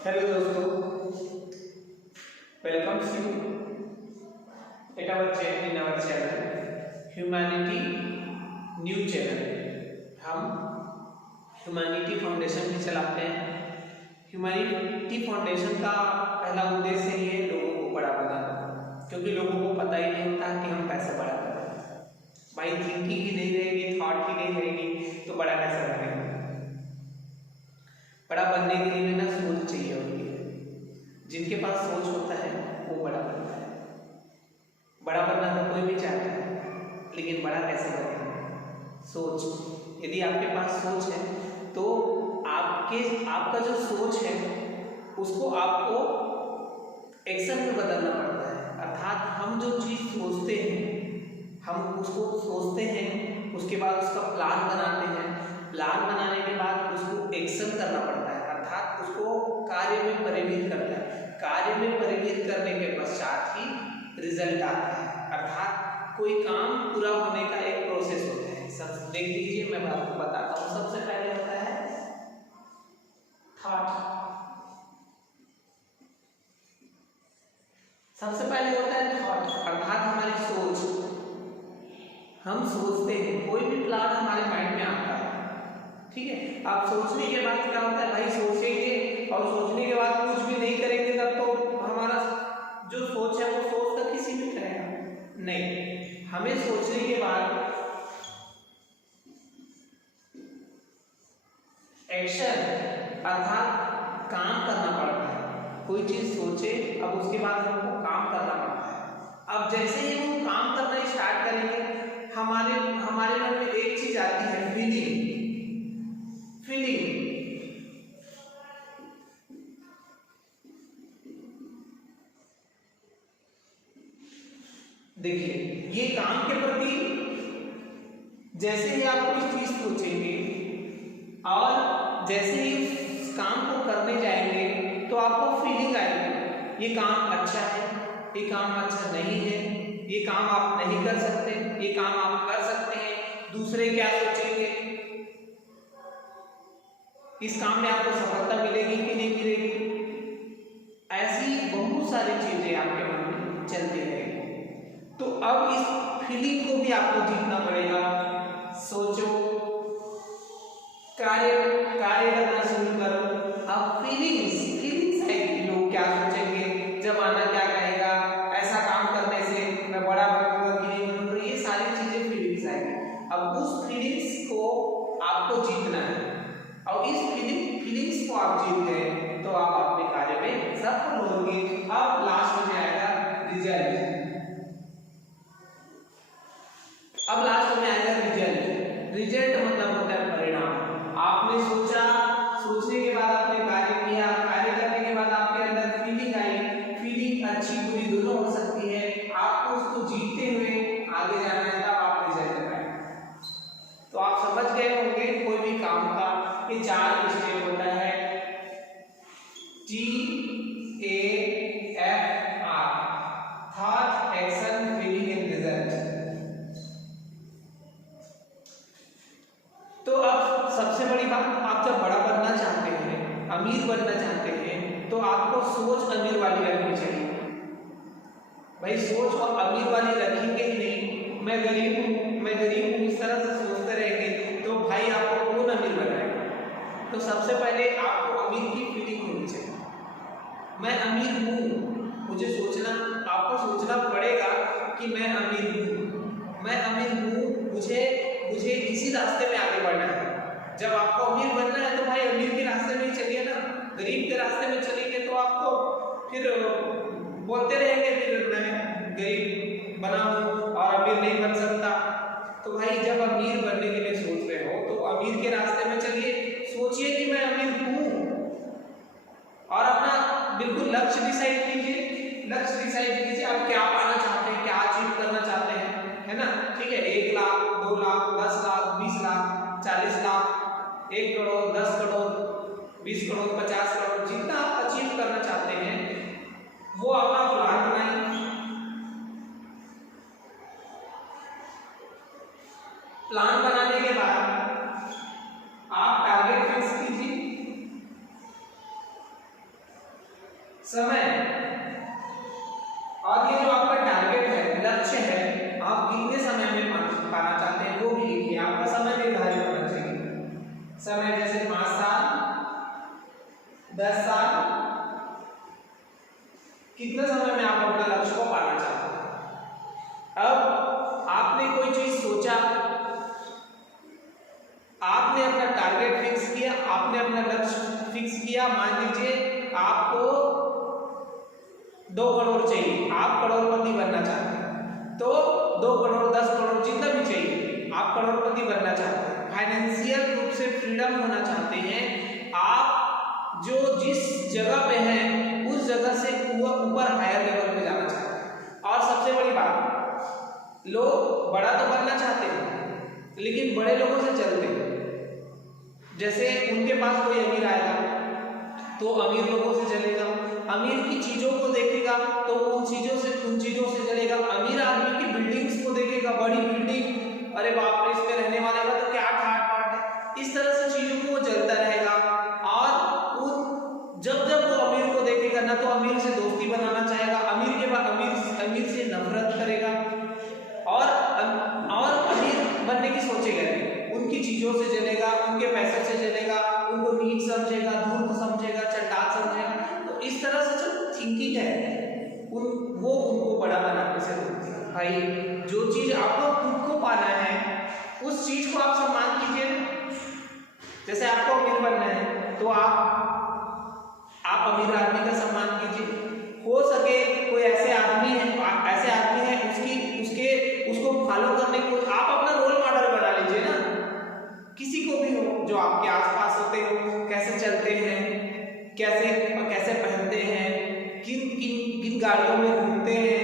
Hello दोस्तों, welcome you at our channel humanity news channel. हम humanity foundation भी चलाते हैं। ह्यूमैनिटी फाउंडेशन का पहला उद्देश्य ही है लोगों को बड़ा बनाना, क्योंकि लोगों को पता ही नहीं होता कि हम कैसे बड़ा करें। भाई थिंकिंग ही नहीं रहेगी, थॉट ही नहीं रहेगी तो बड़ा कैसे बनेगा। बड़ा बनने के लिए ना सोच चाहिए होती है। जिनके पास सोच होता है वो बड़ा बनता है। बड़ा बनना तो कोई भी चाहता है, लेकिन बड़ा कैसे बनेगा? सोच। यदि आपके पास सोच है तो आपका जो सोच है उसको आपको एक्शन में बदलना पड़ता है। अर्थात हम जो चीज़ सोचते हैं, हम उसको सोचते हैं, उसके बाद उसका प्लान बनाते हैं। प्लान बनाने के बाद उसको एक्शन करना पड़ता है, अर्थात उसको कार्य में परिणित करता है। कार्य में परिणित करने के पश्चात ही रिजल्ट आता है, अर्थात कोई काम पूरा होने का एक प्रोसेस होता है। सब देख लीजिए, मैं आपको बताता हूँ। सबसे पहले होता है थॉट। सबसे पहले होता है थॉट, अर्थात हमारी सोच। हम सोचते हैं, कोई भी प्लान हमारे माइंड में आता है, ठीक है। अब सोचने के बाद क्या होता है? भाई सोचेंगे और सोचने के बाद कुछ भी नहीं करेंगे तब तो हमारा जो सोच है वो सोच तक ही सीमित रहेगा। नहीं, हमें सोचने के बाद एक्शन अर्थात काम करना पड़ता है। कोई चीज सोचे, अब उसके बाद हमको काम करना पड़ता है। अब जैसे ही हम काम करना स्टार्ट करेंगे, हमारे मन में एक चीज आती है, फीलिंग। देखिए, ये काम के प्रति जैसे ही आप कोई चीज सोचेंगे और जैसे ही उस काम को करने जाएंगे तो आपको फीलिंग आएगी, ये काम अच्छा है, ये काम अच्छा नहीं है, ये काम आप नहीं कर सकते, ये काम आप कर सकते हैं। दूसरे क्या सोचेंगे, इस काम में आपको सफलता मिलेगी कि नहीं मिलेगी। ऐसी बहुत सारी चीजें आपके मन में चलती रहेगी। तो अब इस फीलिंग को भी आपको जीतना पड़ेगा। सोचो, कार्य करना शुरू करो। अब फीलिंग्स आएगी, लोग क्या सोचेंगे, जमाना क्या कहेगा, ऐसा काम करने से मैं बड़ा बनूंगा कि नहीं बनूंगा, ये सारी चीजें फीलिंग्स आएगी। अब उस फीलिंग्स को आपको जीतना है, और इस फीलिंग्स को आप जीत गए तो आप अपने कार्य में सफल होंगे। अब लास्ट में आएगा रिजल्ट। अब लास्ट में आएगा रिजल्ट मतलब होता है परिणाम। आपने सोचा, सोचने के बाद आपने कार्य किया, कार्य करने के बाद आपके अंदर फीलिंग आई। फीलिंग अच्छी बुरी दोनों हो सकती है। आपको उसको जीतते हुए आगे जाना है, तब आप रिजल्ट पाएंगे। तो आप समझ गए होंगे, कोई भी काम का ये 4 स्टेप होता है, TAFR, thought, action, feeling and result. तो अब सबसे बड़ी बात, आप जब बड़ा बनना चाहते हैं, अमीर बनना चाहते हैं, तो आपको सोच अमीर वाली रखनी चाहिए। भाई सोच और अमीर वाली रखेंगे ही नहीं, मैं गरीब हूँ इस तरह से सोचते रहेंगे तो भाई आपको कौन अमीर बनाएगा? तो सबसे पहले आपको अमीर की फीलिंग होनी चाहिए। मैं अमीर हूँ, मुझे आपको सोचना पड़ेगा कि मैं अमीर हूँ, मुझे इसी रास्ते में आगे बढ़ना है। जब आपको अमीर बनना है तो भाई अमीर के रास्ते में ही चलिए ना। गरीब के रास्ते में चलेंगे तो आपको फिर बोलते रहेंगे, फिर मैं गरीब बना हूँ और अमीर नहीं बन सकता। तो भाई जब अमीर बनने के लिए सोच रहे हो तो अमीर के रास्ते में चलिए। सोचिए कि मैं अमीर हूँ और अपना बिल्कुल लक्ष्य डिसाइड कीजिए। आप क्या पाना चाहते हैं, क्या अचीव करना चाहते हैं, है ना? ठीक है, 1 लाख, 2 लाख, 10 लाख, 20 लाख, 40 लाख, 1 करोड़, 10 करोड़, 20 करोड़, 50 करोड़, जितना आप अचीव करना चाहते हैं वो अपना प्लान बनाइए। प्लान बनाने के बाद आप टारगेट फिक्स कीजिए। समय, और ये जो आपका टारगेट है, लक्ष्य है, आप कितने समय में पाना चाहते हैं वो भी लिखिए। आपका समय निर्धारित होना चाहिए। समय जैसे 5 साल, 10 साल, कितने समय में आप अपना लक्ष्य को पाना चाहते हैं। अब आपने कोई चीज सोचा, आपने अपना टारगेट फिक्स किया, आपने अपना लक्ष्य फिक्स किया। मान लीजिए आपको 2 करोड़ चाहिए, आप करोड़पति बनना चाहते हैं, तो 2 करोड़ 10 करोड़ जितना भी चाहिए, आप करोड़पति बनना चाहते हैं, फाइनेंशियल रूप से फ्रीडम होना चाहते हैं। आप जो जिस जगह पे हैं उस जगह से ऊपर हायर लेवल पे जाना चाहते हैं। और सबसे बड़ी बात, लोग बड़ा तो बनना चाहते हैं लेकिन बड़े लोगों से चलते हैं। जैसे उनके पास कोई अमीर आएगा तो अमीर लोगों से चलेगा, अमीर की चीजों को देखेगा तो उन चीजों से चलेगा। अमीर आदमी की बिल्डिंग्स को देखेगा, बड़ी बिल्डिंग, अरे बाप रे इसमें रहने वाले का तो क्या ठाट बाट है, इस तरह से चीजों को वो जलता रहेगा। और उन जब वो अमीर को देखेगा ना तो अमीर से दोस्ती बनाना चाहेगा, अमीर के बाद अमीर से नफरत करेगा और अमीर बनने की सोचेगा नहीं। उनकी चीजों से जलेगा, उनके पैसे से जलेगा, उनको नीच समझेगा, धूर्त समझेगा, चंडाल समझेगा। तो इस तरह से जो थिंकिंग है वो उनको बड़ा बनाने से रोकती है। भाई जो चीज आपको खुद को पाना है उस चीज को आप सम्मान कीजिए। जैसे आपको अमीर बनना है तो आप अमीर आदमी का सम्मान कीजिए। हो सके कोई ऐसे आदमी है उसको फॉलो करने को आप अपना रोल मॉडल बना लीजिए ना। किसी को भी हो जो आपके आसपास होते हो, कैसे चलते हैं, कैसे पहनते हैं, किन गाड़ियों में घूमते हैं,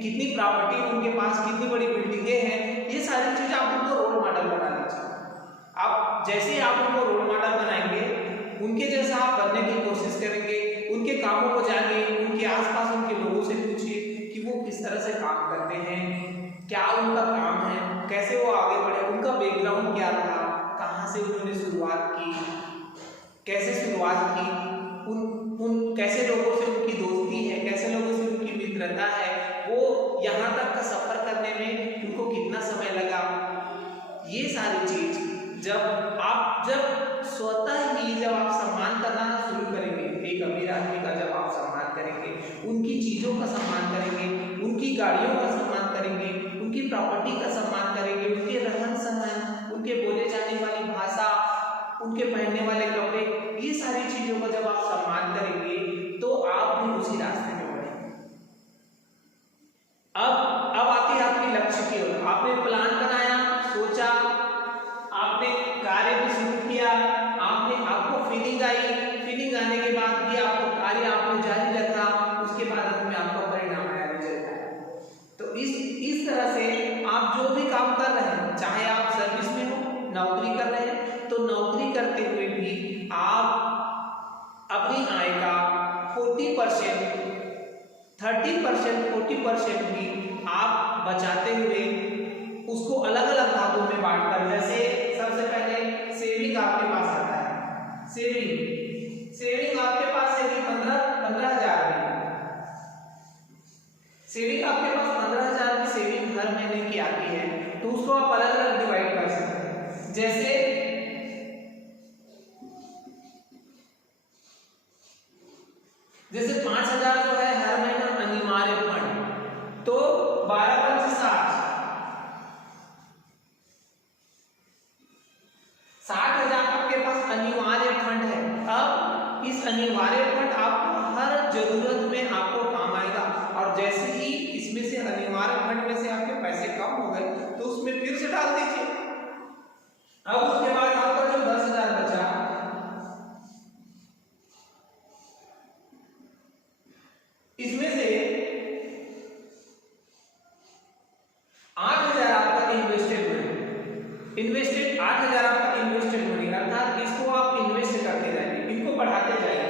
कितनी प्रॉपर्टी उनके पास, कितनी बड़ी बिल्डिंगें हैं, ये सारी चीजें आप उनको रोल मॉडल बना लीजिए। आप जैसे ही आप उनको रोल मॉडल बनाएंगे उनके जैसा आप बनने की कोशिश करेंगे। उनके कामों को जानिए, उनके आसपास उनके लोगों से पूछिए कि वो किस तरह से काम करते हैं, क्या उनका काम है, कैसे वो आगे बढ़े, उनका बैकग्राउंड क्या रहा, कहाँ से उन्होंने शुरुआत की, कैसे शुरुआत की, उन कैसे लोगों से उनकी दोस्ती है, कैसे लोगों से उनकी मित्रता है, वो यहाँ तक का सफर करने में उनको कितना समय लगा। ये सारी चीज जब स्वतः ही जब आप सम्मान करना शुरू करेंगे, एक अमीर आदमी का जब आप सम्मान करेंगे, उनकी चीजों का सम्मान करेंगे, उनकी गाड़ियों का सम्मान करेंगे, उनकी प्रॉपर्टी का सम्मान करेंगे, उनके रहन सहन, उनके बोले जाने वाली भाषा, उनके पहनने वाले कपड़े, ये सारी चीजों का जब आप सम्मान करेंगे तो आप भी उसी रास्ते में बढ़ेंगे। अब आती है आपकी लक्ष्य की ओर। आपने प्लान बनाया, सोचा, आपने कार्य भी शुरू किया, आपको फीलिंग आई, फीलिंग आने के बाद भी आपको कार्य आपने जारी रखा, उसके बाद अंत में आपका परिणाम आया रिजल्ट आया। तो इस तरह से आप जो भी काम कर रहे हैं, चाहे आप सर्विस में हो, नौकरी कर रहे हैं, तो नौकरी करते हुए भी आप अपनी आय का 40%, 30%, 40% भी आप बचाते हुए उसको अलग अलग भागों में बांटकर, जैसे सबसे पहले सेविंग आपके पास आता है, सेविंग आपके पास है कि 15,000 सेविंग आपके पास 15,000 की सेविंग हर महीने की आती है, तो उसको आप अलग अलग डिवाइड कर सकते हैं। जैसे 5,000 जो है हर महीना अनिवार्य फंड, तो 12 से 60,000 आपके पास अनिवार्य फंड है। अब इस अनिवार्य फंड आपको हर जरूरत में आपको काम आएगा, और जैसे ही इसमें से अनिवार्य फंड में से आपके पैसे कम हो गए तो उसमें फिर से डाल दीजिए। अब उसके बाद आपका जो 10,000 बचा, इसमें से 8,000 आपका इन्वेस्टेड मनी, 8,000 आपका इन्वेस्टेड मनी, अर्थात इसको आप इन्वेस्ट करते जाएंगे, इनको बढ़ाते जाएंगे।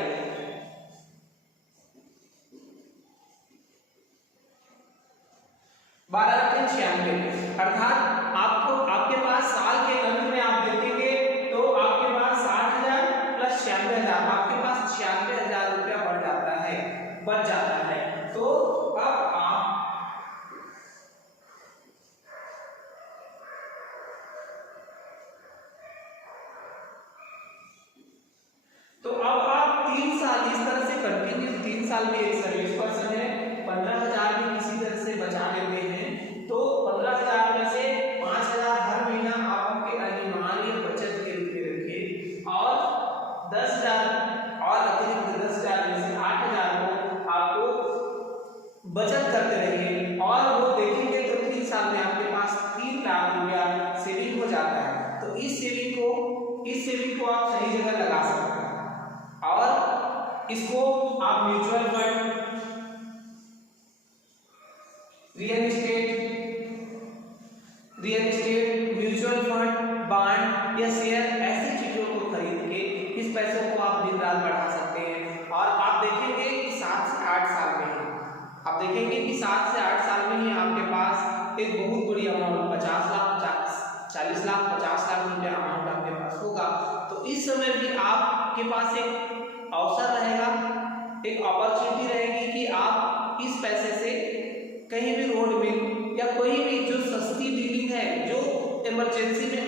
12 96, अर्थात आपके पास साल के अंत में आप देखेंगे इस तरह से कंटिन्यू 3 साल में एक सर्विस पर्सन है 15,000 भी किसी तरह से बचा लेते हैं, तो 15,000 में से 5,000 हर महीना आप आपके अनिवार्य बचत के रूप में रखिए और 10,000 और अतिरिक्त 10,000 में से 8,000 को आपको बचत करते रहिए और वो देखेंगे तो 3 साल में आपके पास 3 लाख रुपया सेविंग हो जाता है। तो इस सेविंग को आप सही जगह लगा सकते हैं और इसको आप mutual fund, real estate, mutual fund, bond या शेयर ऐसी चीजों को खरीद के इस पैसों को आप दिन रात बढ़ा सकते हैं और आप देखेंगे कि 7 से 8 साल में ही आप देखेंगे कि 7 से 8 साल में ही आपके पास एक बहुत बड़ी अमाउंट 50 लाख 40 लाख 50 लाख रुपया अमाउंट आपके पास होगा। तो इस समय भी आपके पास एक अवसर रहेगा, एक अपॉर्चुनिटी रहेगी कि आप इस पैसे से कहीं भी रोड में या कोई भी जो सस्ती डीलिंग है, जो इमरजेंसी में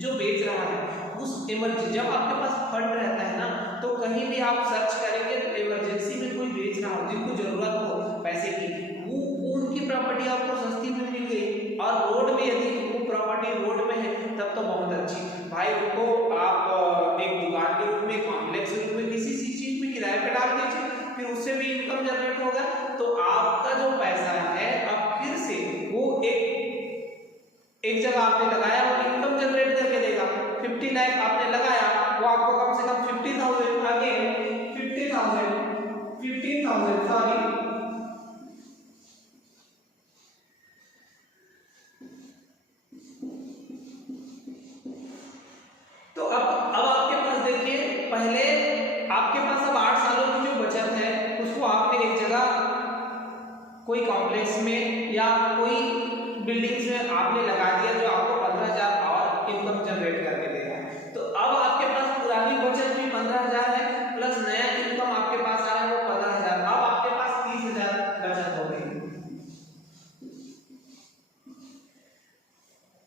जो बेच रहा है, उस इमरजेंसी जब आपके पास फंड रहता है ना, तो कहीं भी आप सर्च करेंगे तो इमरजेंसी में कोई बेच रहा हो, जिनको जरूरत हो पैसे की, वो उनकी प्रॉपर्टी आपको सस्ती में मिल गई और रोड में यदि वो प्रॉपर्टी रोड में है तब तो बहुत अच्छी भाई, उनको आप एक दुकान के रूप में, कॉम्प्लेक्स के रूप में, किसी चीज में किराए पे डाल दीजिए, फिर उससे भी इनकम जनरेट होगा। तो आपका जो पैसा है अब फिर से वो एक जगह आपने लगाया वो इनकम जनरेट करके देगा। 50 लाख आपने लगाया, वो आपको कम से कम 50,000 आगे 15,000 सॉरी तो अब आपके पास देखिए, पहले आपके पास अब 8 सालों की जो बचत है उसको आपने एक जगह कोई कॉम्प्लेक्स में या कोई बिल्डिंग्स में आपने लगा दिया जो आपको 15,000 और इनकम जनरेट करके देगा। तो अब आपके पास पुरानी बचत भी 15,000 है प्लस नया इनकम आपके पास आ रहा है वो 15,000, अब आपके पास 30,000 बचत हो गई।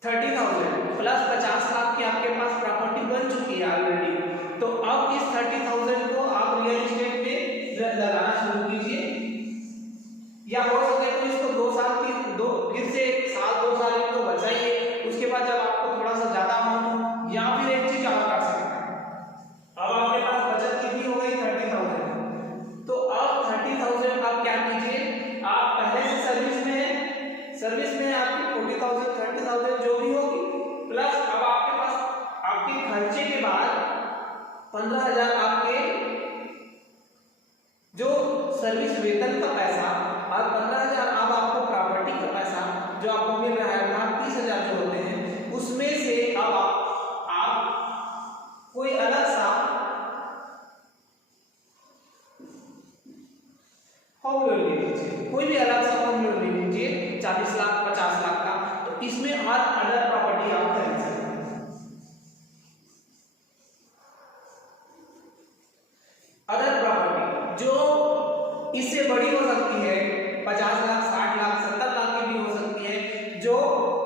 30,000 प्लस 50 लाख की आपके पास प्रॉपर्टी बन चुकी है ऑलरेडी। तो अब इस 30,000 को आप रियल एस्टेट में लगाना शुरू कीजिए, या हो सके तो इसको 2 साल फिर से 1 साल 2 साल इनको बचाइए, उसके बाद जब आपको थोड़ा सा ज्यादा अमाउंट हो, या फिर एक चीज और कर सकते हैं। अब आपके पास बचत कितनी हो गई 30,000, तो अब 30,000 आप क्या कीजिए, आप पहले से सर्विस में आपकी 40,000 30,000 जो भी होगी, प्लस अब आपके पास आपके खर्चे के बाद 15,000 आपके जो सर्विस वेतन का पैसा और 15,000 अब आपको प्रॉपर्टी का पैसा जो आपको मिल रहा है, 30,000 जो होते हैं, उसमें से अब आप कोई अलग सा होम लोन ले लीजिए, कोई भी अलग सा होम लोन ले लीजिए 40 लाख 50 लाख का, तो इसमें और अदर प्रॉपर्टी आप खरीद सकते हैं। अदर प्रॉपर्टी जो इससे बड़ी हो सकती है, 50 लाख 60 लाख 70 लाख की भी हो सकती है, जो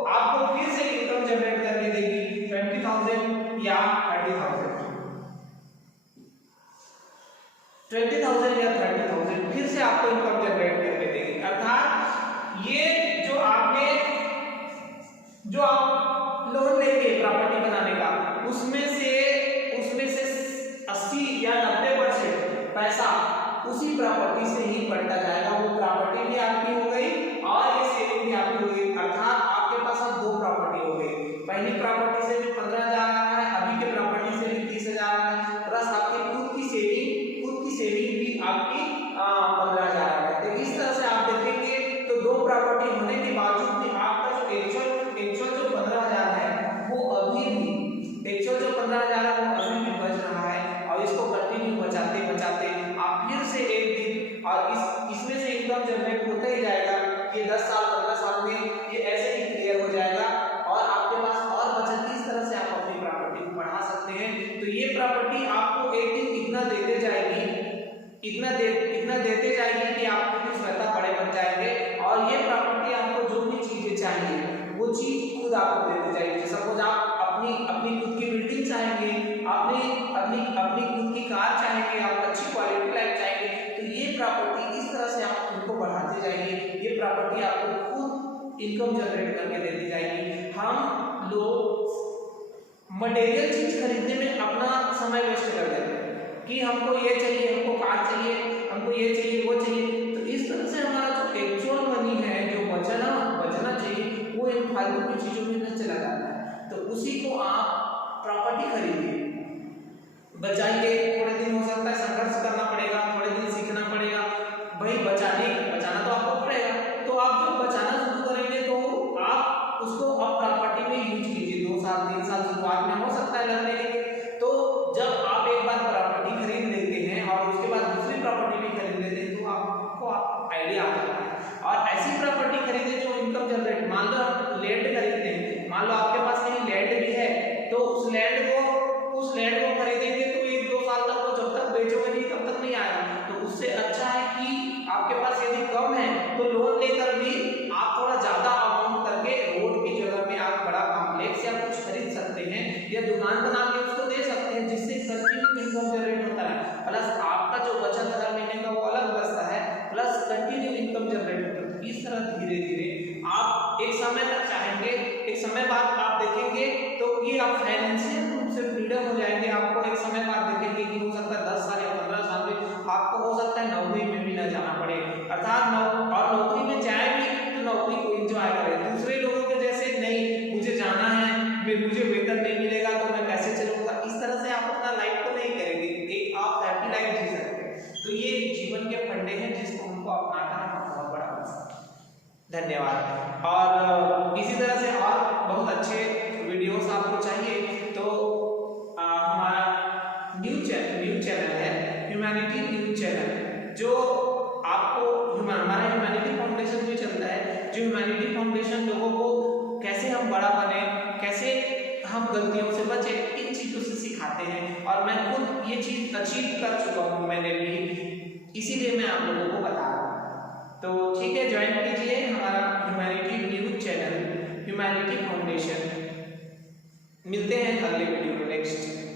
आपको फिर से इनकम जनरेट करके देगी 20,000 या 30,000 फिर से आपको इनकम जनरेट करके देगी। अर्थात ये जो आप लोन लेंगे प्रॉपर्टी बनाने का, उसमें से 80 या 90% पैसा उसी प्रॉपर्टी से ही बढ़ता जाएगा। वो प्रॉपर्टी भी आपकी हो गई और ये सेविंग भी आपकी हो गई। अर्थात आपके पास अब 2 प्रॉपर्टी हो गई, पहली प्रॉपर्टी से भी 15,000 आ रहा है, अभी के प्रॉपर्टी से भी 30,000 आ रहा है, प्लस आपकी खुद की सेविंग भी आपकी 15,000 है। तो इस तरह से आप देखेंगे तो 2 प्रॉपर्टी होने के बावजूद भी आपका जो एक्चुअल जो 15,000 है वो अभी भी एक्चुअल जो 15,000 है वो अभी भी बच रहा है, और इसको कंटिन्यू बचाते आप फिर से एक दिन और इसमें से इनकम जनरेट होता ही जाएगा। ये 10 साल 15 साल में ये ऐसे ही क्लियर हो जाएगा और आपके पास और बचत इस तरह से आप अपनी प्रॉपर्टी को बढ़ा सकते हैं। तो ये प्रॉपर्टी आपको एक दिन इतना देते जाएगी कि आप खुद स्वतः बड़े बन जाएंगे, और ये प्रॉपर्टी आपको जो भी चीजें चाहिए वो चीज खुद आपको देते जाएगी। सपोज आप अपनी खुद की बिल्डिंग चाहेंगे, अपनी खुद की कार चाहेंगे, आप अच्छी क्वालिटी लाइफ इनकम जनरेट करके देती जाएगी। हम लोग मटेरियल चीज खरीदने में अपना समय वेस्ट कर देते हैं कि हमको ये चाहिए, हमको कार चाहिए, हमको ये चाहिए, वो चाहिए। तो इस तरह से हमारा जो एक्चुअल मनी है, जो बचना चाहिए, वो इन फालतू की चीजों में चला जाता है। तो उसी को आप प्रॉपर्टी खरीदिए, बचाइए। थोड़े दिन हो सकता है संघर्ष करना पड़ेगा, थोड़े दिन सीखना पड़ेगा, भाई बचाना तो आपको पड़ेगा। तो आप जब बचाना शुरू करेंगे तो आप उसको अब प्रॉपर्टी में यूज कीजिए। 2 साल 3 साल शुरुआत में हो सकता है लगने के। तो जब आप एक बार प्रॉपर्टी खरीद लेते हैं और उसके बाद दूसरी प्रॉपर्टी भी खरीद लेते हैं तो आपको आइडिया आ जाता है। और ऐसी प्रॉपर्टी खरीदे जो इनकम जनरेट, मान लो आप लैंड खरीदते हैं, मान लो आपके पास कहीं लैंड भी है, तो उस लैंड को खरीदेंगे तो 1-2 साल तक वो जब तक बेचोगे नहीं तब तक नहीं आएगा। तो उससे अच्छा है कि आपके पास यदि कम है तो लोन लेकर भी आप थोड़ा ज्यादा अमाउंट करके रोड की जगह में आप बड़ा कॉम्प्लेक्स या कुछ खरीद सकते हैं या दुकान बना के उसको दे सकते हैं, जिससे कंटिन्यू इनकम जनरेट होता है। प्लस आपका जो बचत हर महीने का वो अलग बचता है, प्लस कंटिन्यू इनकम जनरेट होता है। इस तरह धीरे धीरे आप एक समय तक चाहेंगे, एक समय बाद आप देखेंगे तो कि आप फाइनेंशियल रूप से फ्रीडम हो जाएंगे। आपको एक समय बाद देखेंगे कि हो सकता है 10 साल या 15 साल में आपको हो सकता है नौकरी में भी न जाना पड़े, अर्थात और नौकरी में जाए भी तो नौकरी को एंजॉय करें। दूसरे लोगों के जैसे नहीं मुझे जाना है, मुझे वेतन नहीं मिलेगा तो मैं कैसे चलूंगा, इस तरह से आप अपना लाइफ को नहीं करेंगे। एक आप हैप्पी लाइफ जी सकते हैं। तो ये जीवन के फंडे हैं जिसको हमको अपनाना बहुत बड़ा मकसद है। धन्यवाद। और इसी तरह से और बहुत अच्छे वीडियोस आपको चाहिए तो हमारा न्यूज चैनल है ह्यूमैनिटी न्यूज चैनल, जो आपको हमारा ह्यूमैनिटी फाउंडेशन जो चलता है, जो ह्यूमैनिटी फाउंडेशन लोगों को कैसे हम बड़ा बने, कैसे हम गलतियों से बचे, इन चीजों से सिखाते हैं। और मैं खुद ये चीज अचीव कर चुका हूँ मैंने भी, इसीलिए मैं आप लोगों को बता रहा हूँ। तो ठीक है, ज्वाइन कीजिए हमारा humanity news channel humanity foundation. मिलते हैं अगले वीडियो में नेक्स्ट।